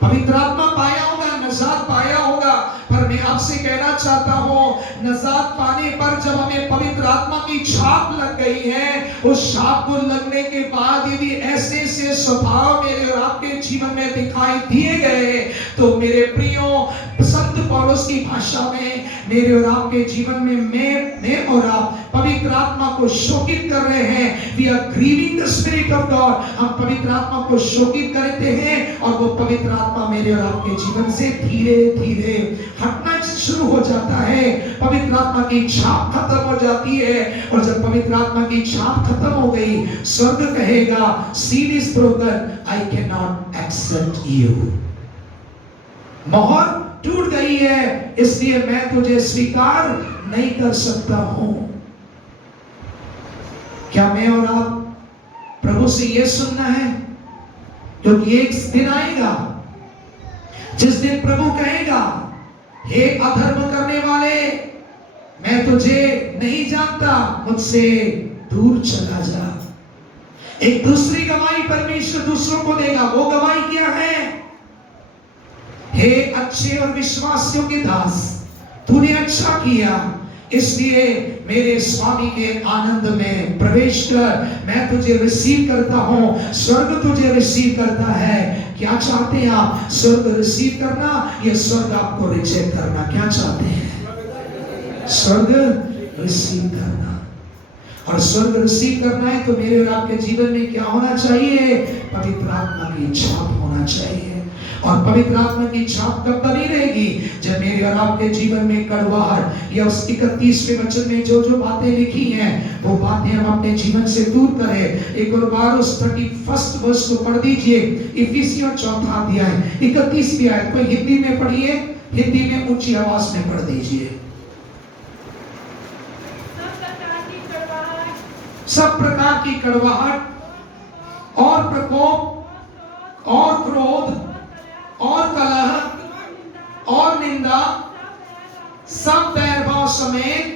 पवित्र आत्मा पाया होगा, नजात पाया होगा, पर मैं आपसे कहना चाहता हूँ, नजात पाने पर जब हमें पवित्र आत्मा की छाप लग गई है, उस छाप को लगने के बाद यदि ऐसे ऐसे स्वभाव मेरे और आपके जीवन में दिखाई दिए गए, तो मेरे प्रियो, संत पौलुस की भाषा में मेरे और आपके जीवन में मैं और आप पवित्र आत्मा को शोकित कर रहे हैं। We are grieving the spirit of God। हम पवित्र आत्मा को शोकित करते हैं, और वो पवित्र आत्मा मेरे और आपके जीवन से धीरे धीरे हटना शुरू हो जाता है। पवित्र आत्मा की छाप खत्म हो जाती है, और जब पवित्र आत्मा की छाप खत्म हो गई, स्वर्ग कहेगा seal is broken, I can not accept you. मोहर टूट गई है, इसलिए मैं तुझे स्वीकार नहीं कर सकता हूं। क्या मैं और आप प्रभु से यह सुनना है? क्योंकि एक दिन आएगा जिस दिन प्रभु कहेगा, हे अधर्म करने वाले, मैं तुझे नहीं जानता, मुझसे दूर चला जा। एक दूसरी गवाही परमेश्वर दूसरों को देगा। वो गवाही क्या है? हे अच्छे और विश्वासियों के दास, तूने अच्छा किया, इसलिए मेरे स्वामी के आनंद में प्रवेश कर। मैं तुझे रिसीव करता हूं, स्वर्ग तुझे रिसीव करता है। क्या चाहते हैं आप? स्वर्ग रिसीव करना या स्वर्ग आपको रिजेक्ट करना? क्या चाहते हैं? स्वर्ग रिसीव करना। और स्वर्ग रिसीव करना है तो मेरे और आपके जीवन में क्या होना चाहिए? पवित्र आत्मा की छाप होना चाहिए। और पवित्र आत्मा की छाप कब बनी रहेगी? जब मेरे और आपके जीवन में कड़वाहट या उस 31वें वचन में जो जो बातें लिखी हैं, वो बातें हम अपने जीवन से दूर करें। एक और बार उस 31st वर्ष को पढ़ दीजिए, इफिसियों 4 अध्याय 31वीं आयत को हिंदी में पढ़िए, हिंदी में ऊंची आवाज में पढ़ दीजिए। सब प्रकार की कड़वाहट और प्रकोप और क्रोध और कलह और निंदा सब बैरभाव समेत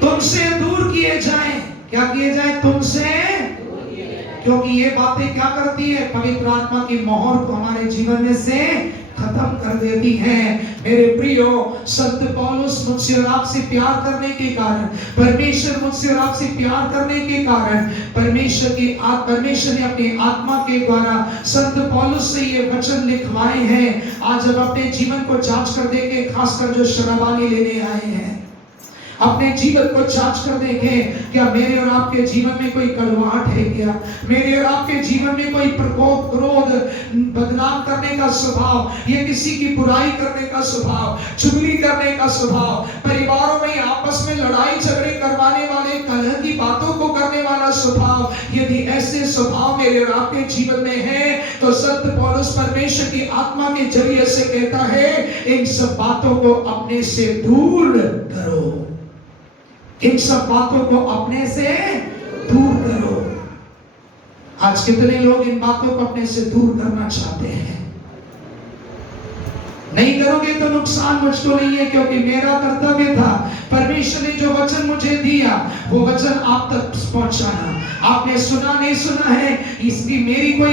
तुमसे दूर किए जाएं। क्या किए जाए? तुमसे, क्योंकि ये बातें क्या करती है? पवित्र आत्मा की मोहर को हमारे जीवन में से खत्म कर देती है। मेरे प्रियो, संत पौलुस मुझसे और आपसे प्यार करने के कारण, परमेश्वर मुझसे और आपसे प्यार करने के कारण, परमेश्वर ने अपनी आत्मा के द्वारा संत पौलुस से ये वचन लिखवाए हैं। आज अब अपने जीवन को जांच कर देंगे, खासकर जो शराबानी लेने आए हैं, अपने जीवन को जांच कर देखें, क्या मेरे और आपके जीवन में कोई कड़वाहट है? क्या मेरे और आपके जीवन में कोई प्रकोप, क्रोध, बदनाम करने का स्वभाव, या किसी की बुराई करने का स्वभाव, चुगली करने का स्वभाव, परिवारों में आपस में लड़ाई झगड़े करवाने वाले, कलह की बातों को करने वाला स्वभाव, यदि ऐसे स्वभाव मेरे और आपके जीवन में है, तो संत पौलुस परमेश्वर की आत्मा के जरिए से कहता है, इन सब बातों को अपने से दूर करो। इन सब बातों को अपने से दूर करो। आज कितने लोग इन बातों को अपने से दूर करना चाहते हैं? नहीं करोगे तो नुकसान मुझको नहीं है, क्योंकि मेरा कर्तव्य था, परमेश्वर ने जो वचन मुझे दिया वो वचन आप तक पहुंचाना। आपने सुना नहीं सुना है, इसकी मेरी कोई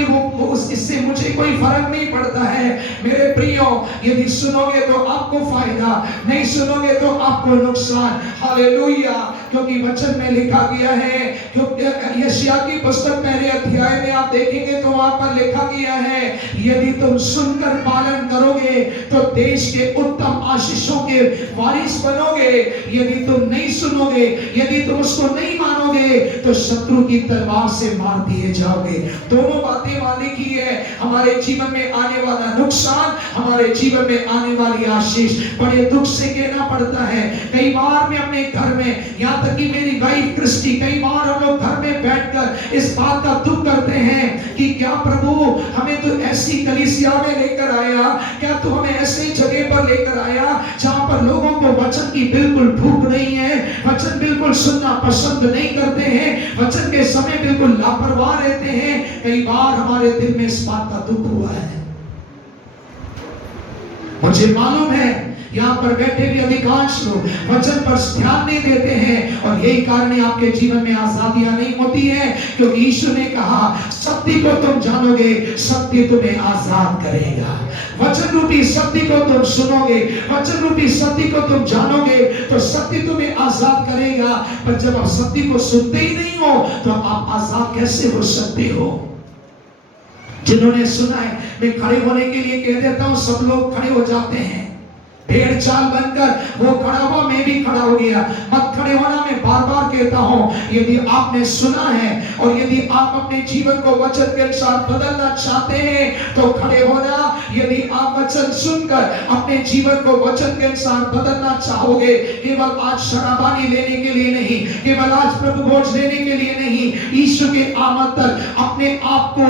इससे मुझे कोई फर्क नहीं पड़ता है। मेरे प्रियो, यदि सुनोगे तो आपको फायदा, नहीं सुनोगे तो आपको नुकसान। हालेलुया, क्योंकि वचन में लिखा गया है, क्योंकि यशायाह की पुस्तक पहले अध्याय में आप देखेंगे तो वहां पर लिखा गया है, यदि तुम सुनकर पालन करोगे तो देश के उत्तम आशीषों के वारिस बनोगे। यदि तुम नहीं सुनोगे, यदि तुम उसको नहीं मानोगे, तो शत्रु की तलवार से मार दिए जाओगे। दोनों बातें वाली की है, हमारे जीवन में आने वाला नुकसान, हमारे जीवन में आने वाली आशीष। बड़े दुख से कहना पड़ता है, कई बार मैं अपने घर में, यहाँ तक कि मेरी वाइफ क्रिस्टी, कई बार हम लोग घर में बैठकर इस बात का दुख करते हैं कि क्या प्रभु हमें तो ऐसी कलीसिया में लेकर आया, क्या तू हमें ऐसे जगह पर लेकर आया जहां पर लोगों को वचन की बिल्कुल भूख नहीं है, वचन बिल्कुल सुनना पसंद नहीं करते हैं, वचन के समय बिल्कुल लापरवाह रहते हैं। कई बार हमारे दिल में इस बात का दुख हुआ है। मुझे मालूम है यहाँ पर बैठे भी अधिकांश लोग वचन पर ध्यान नहीं देते हैं, और यही कारण है आपके जीवन में आजादियां नहीं होती हैं, क्योंकि यीशु ने कहा, सत्य को तुम जानोगे, सत्य तुम्हें आजाद करेगा। वचन रूपी सत्य को तुम सुनोगे, वचन रूपी सत्य को तुम जानोगे, तो सत्य तुम्हें आजाद करेगा। पर जब आप सत्य को सुनते ही नहीं हो, तो आप आजाद कैसे हो सकते हो? जिन्होंने सुना है, मैं खड़े होने के लिए कह देता हूं, सब लोग खड़े हो जाते हैं, भेड़ चाल बनकर वो खड़ा हुआ, मैं भी खड़ा हो गया। मत खड़े होना, मैं बार बार कहता हूं। यदि आपने सुना है और यदि आप अपने जीवन को वचन के अनुसार बदलना चाहते हैं तो खड़े होना। यदि आप वचन सुनकर अपने जीवन को वचन के अनुसार बदलना चाहोगे, केवल आज शराबानी लेने के लिए नहीं, केवल आज प्रभु भोज लेने के लिए नहीं, यीशु के आमद तक अपने आप को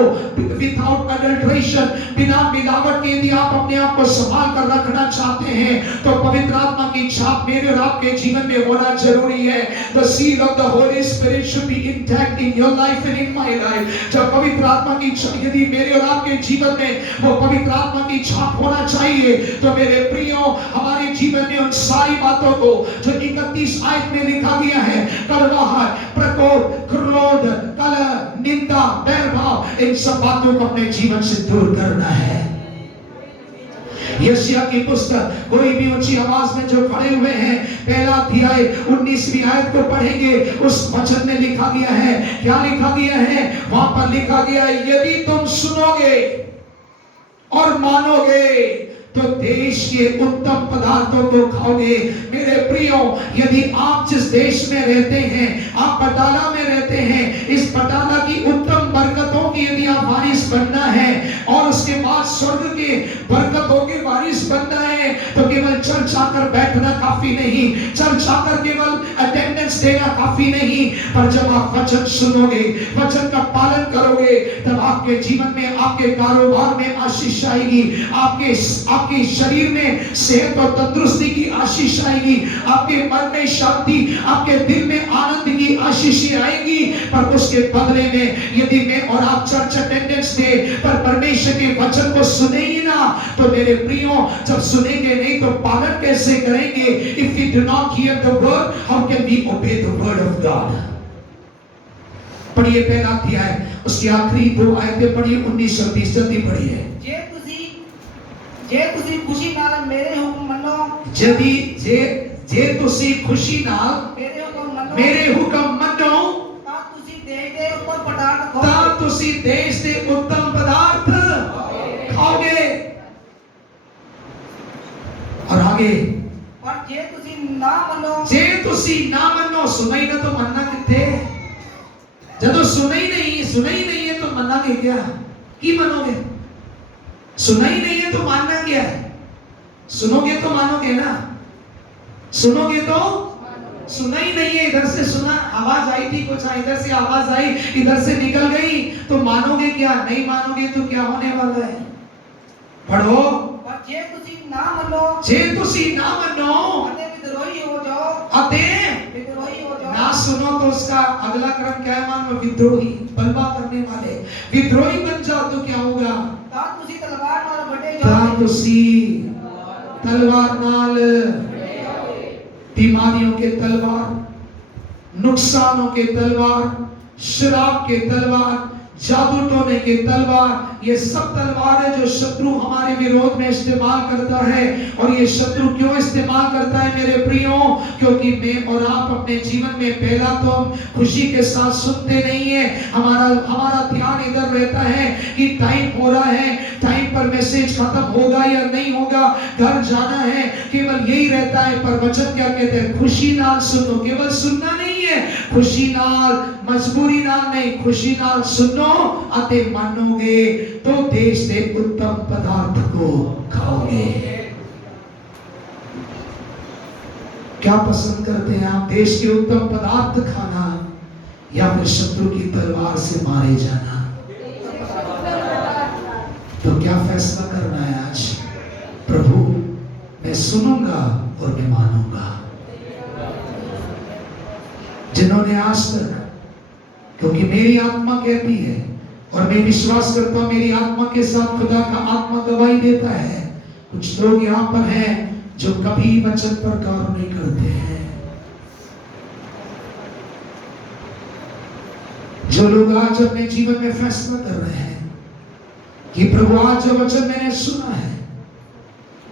विदाउट अडल्ट्रेशन, बिना मिलावट के यदि आप अपने आप को संभाल कर रखना चाहते हैं, तो पवित्र आत्मा की छाप मेरे और आपके जीवन में होना जरूरी है। The seal of the Holy Spirit should be intact in your life and in my life. जब पवित्र आत्मा की छाप यदि मेरे और आपके जीवन में वो पवित्र आत्मा की छाप होना चाहिए, तो मेरे प्रियो, हमारे जीवन में उन सारी बातों को जो 31 आयत में लिखा गया है, कड़वाहट, प्रकोप, क्रोध, कलह, निंदा, बैरभाव, इन सब बातों को अपने जीवन से दूर करना है। यशायाह की पुस्तक, कोई भी ऊंची आवाज में जो खड़े हुए हैं, पहला अध्याय 19वीं आयत को पढ़ेंगे, उस वचन में लिखा गया है, क्या लिखा गया है? वहां पर लिखा गया है, यदि तुम सुनोगे और मानोगे तो देश के उत्तम पदार्थों को खाओगे। मेरे प्रियो, यदि आप जिस देश में रहते हैं, आप पटाला में रहते हैं, इस पटाला की उत्तम बरकतों की यदि आप वारिस बनना है और उसके बाद स्वर्ग के बरकतों के वारिस बनना है, तो केवल चर्च आकर बैठना काफी नहीं, चर्च आकर केवल अटेंडेंस देना काफी नहीं, पर जब आप वचन सुनोगे, वचन का पालन करोगे, तब आपके जीवन में, आपके कारोबार में आशीष आएगी, आपके शरीर में सेहत और तंदुरुस्ती की आशीष आएगी, आपके मन में शांति, आपके दिल में आनंद की आशीष आएगी। पर उसके बदले में यदि मैं और आप चर्च अटेंडेंस दे पर परमेश्वर के वचन को सुने ही ना, तो मेरे प्रियो, जब सुनेंगे नहीं तो पालन कैसे करेंगे? If we do not hear the word, how can we obey the word of God? पढ़िए पहला अध्याय, उसकी आखिरी 2 आयतें पढ़िए, 19 और 20 जल्दी पढ़िए। जे तुसी खुशी नाल मेरे हुक्म मनो, यदि जे तुसी खुशी नाल मेरे हुक्म मनो, ਤਾਂ ਤੁਸੀਂ ਦੇਸ਼ ਦੇ ਉੱਪਰ ਪਦਾਰਥ ता ਖਾਓਗੇ। तुसी देश दे उत्तम पदार्थ खाओगे। और आगे, ਪਰ ਜੇ ਤੁਸੀਂ ਨਾ ਮੰਨੋ, जे तुसी ना मनो, सुना ही ना तो मनना किथे? जब सुना ही नहीं है तो मनना क्या? की मनोगे? सुना ही नहीं है तो मानना क्या है? सुनोगे तो मानोगे ना, सुनोगे तो सुना ही नहीं है, इधर से सुना, आवाज आई थी कुछ, इधर से आवाज आई, इधर से निकल गई, तो मानोगे क्या? नहीं मानोगे तो क्या होने वाला है? पढ़ो। ਪਰ ਜੇ ਤੁਸੀਂ ਨਾ ਮੰਨੋ जे तुसी ना मनो ਅਤੇ ਵਿਦਰੋਹੀ ਹੋ ਜਾਓ, अते ਵਿਦਰੋਹੀ हो ना जाओ, सुनो तो उसका अगला क्रम क्या है? मानो विद्रोही, बलवा करने वाले, विद्रोही बन जाओ तो क्या होगा? ਤਾਂ ਤੁਸੀਂ ਤਲਵਾਰ ਨਾਲ ਵੱਢੇ ता ਜਾਓਗੇ। तुसी तलवार नाल, बीमारियों के तलवार, नुकसानों के तलवार, शराब के तलवार, जादू टोने के तलवार, ये सब तलवार है जो शत्रु हमारे विरोध में इस्तेमाल करता है। और ये शत्रु क्यों इस्तेमाल करता है मेरे प्रियो? क्योंकि मैं और आप अपने जीवन में पहला तो खुशी के साथ सुनते नहीं है, हमारा ध्यान इधर रहता है कि टाइम हो रहा है, टाइम पर मैसेज खत्म होगा या नहीं होगा, घर जाना है, केवल यही रहता है। पर वचन क्या कहते हैं? खुशी नाल सुनो, केवल सुनना नहीं है, खुशी नाल, मजबूरी नाल नहीं, खुशी नाल सुनो अते मानोगे तो देश दे उत्तम पदार्थ को खाओगे। क्या पसंद करते हैं आप? देश के उत्तम पदार्थ खाना या फिर शत्रु की तलवार से मारे जाना? तो क्या फैसला करना है आज? प्रभु, मैं सुनूंगा और मैं मानूंगा। जिन्होंने आज तक, क्योंकि मेरी आत्मा कहती है और मैं विश्वास करता हूं मेरी आत्मा के साथ खुदा का आत्मा गवाही देता है, कुछ लोग यहाँ पर हैं जो कभी वचन पर गौर नहीं करते हैं। जो लोग आज अपने जीवन में फैसला कर रहे हैं कि प्रभु आज जो वचन मैंने सुना है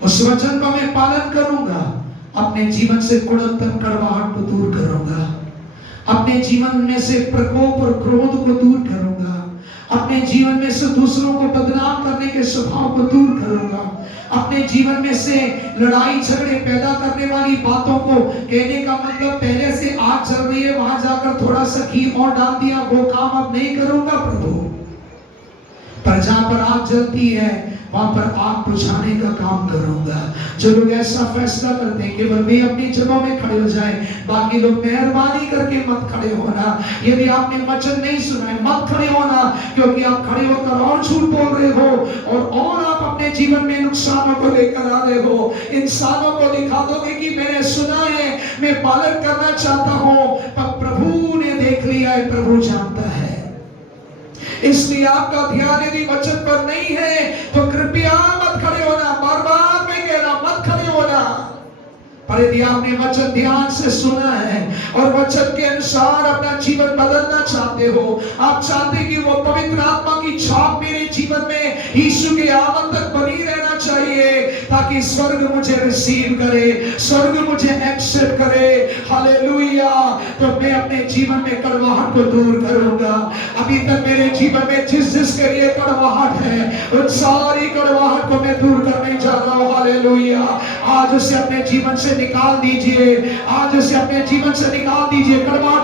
उस वचन का मैं पालन करूंगा, अपने जीवन से कुड़नपन, कड़वाहट को दूर करूंगा, अपने जीवन में से प्रकोप और क्रोध को दूर करूंगा, अपने जीवन में से दूसरों को बदनाम करने के स्वभाव को दूर करूंगा, अपने जीवन में से लड़ाई झगड़े पैदा करने वाली बातों को, कहने का मतलब पहले से आग चल रही है, वहां जाकर थोड़ा सा घी और डाल दिया, वो काम अब नहीं करूंगा प्रभु। पर जहां पर आग जलती है वहां पर आग बुझाने का काम करूंगा। जो लोग ऐसा फैसला करते हैं केवल वे अपनी जगहों में खड़े हो जाएं, बाकी लोग मेहरबानी करके मत खड़े होना। यदि आपने वचन नहीं सुना है मत खड़े होना, क्योंकि आप खड़े होकर और झूठ बोल रहे हो और आप अपने जीवन में नुकसानों को लेकर आ रहे हो। इंसानों को दिखा दोगे कि मैंने सुना है, मैं पालन करना चाहता हूं, पर प्रभु ने देख लिया है, प्रभु जानता है। इसलिए आपका ध्यान यदि वचन पर नहीं है तो कृपया मत खड़े होना, बार-बार मैं कह रहा मत खड़े होना। पर यदि आपने वचन ध्यान से सुना है और वचन के अनुसार अपना जीवन बदलना चाहते हो, आप चाहते कि वो पवित्र आत्मा की छाप मेरे जीवन में यीशु के आगमन तक बनी रहना चाहिए, ताकि स्वर्ग मुझे रिसीव करे, स्वर्ग मुझे एक्सेप्ट करे, हालेलुया, तो मैं अपने जीवन में कड़वाहट को दूर करूंगा। अभी तक मेरे जीवन में जिस के लिए कड़वाहट है उन सारी कड़वाहट को मैं दूर करने जा रहा हूं, हालेलुया। आज उसे अपने जीवन से निकाल दीजिए, आज उसे अपने जीवन से निकाल दीजिए। कड़वाहट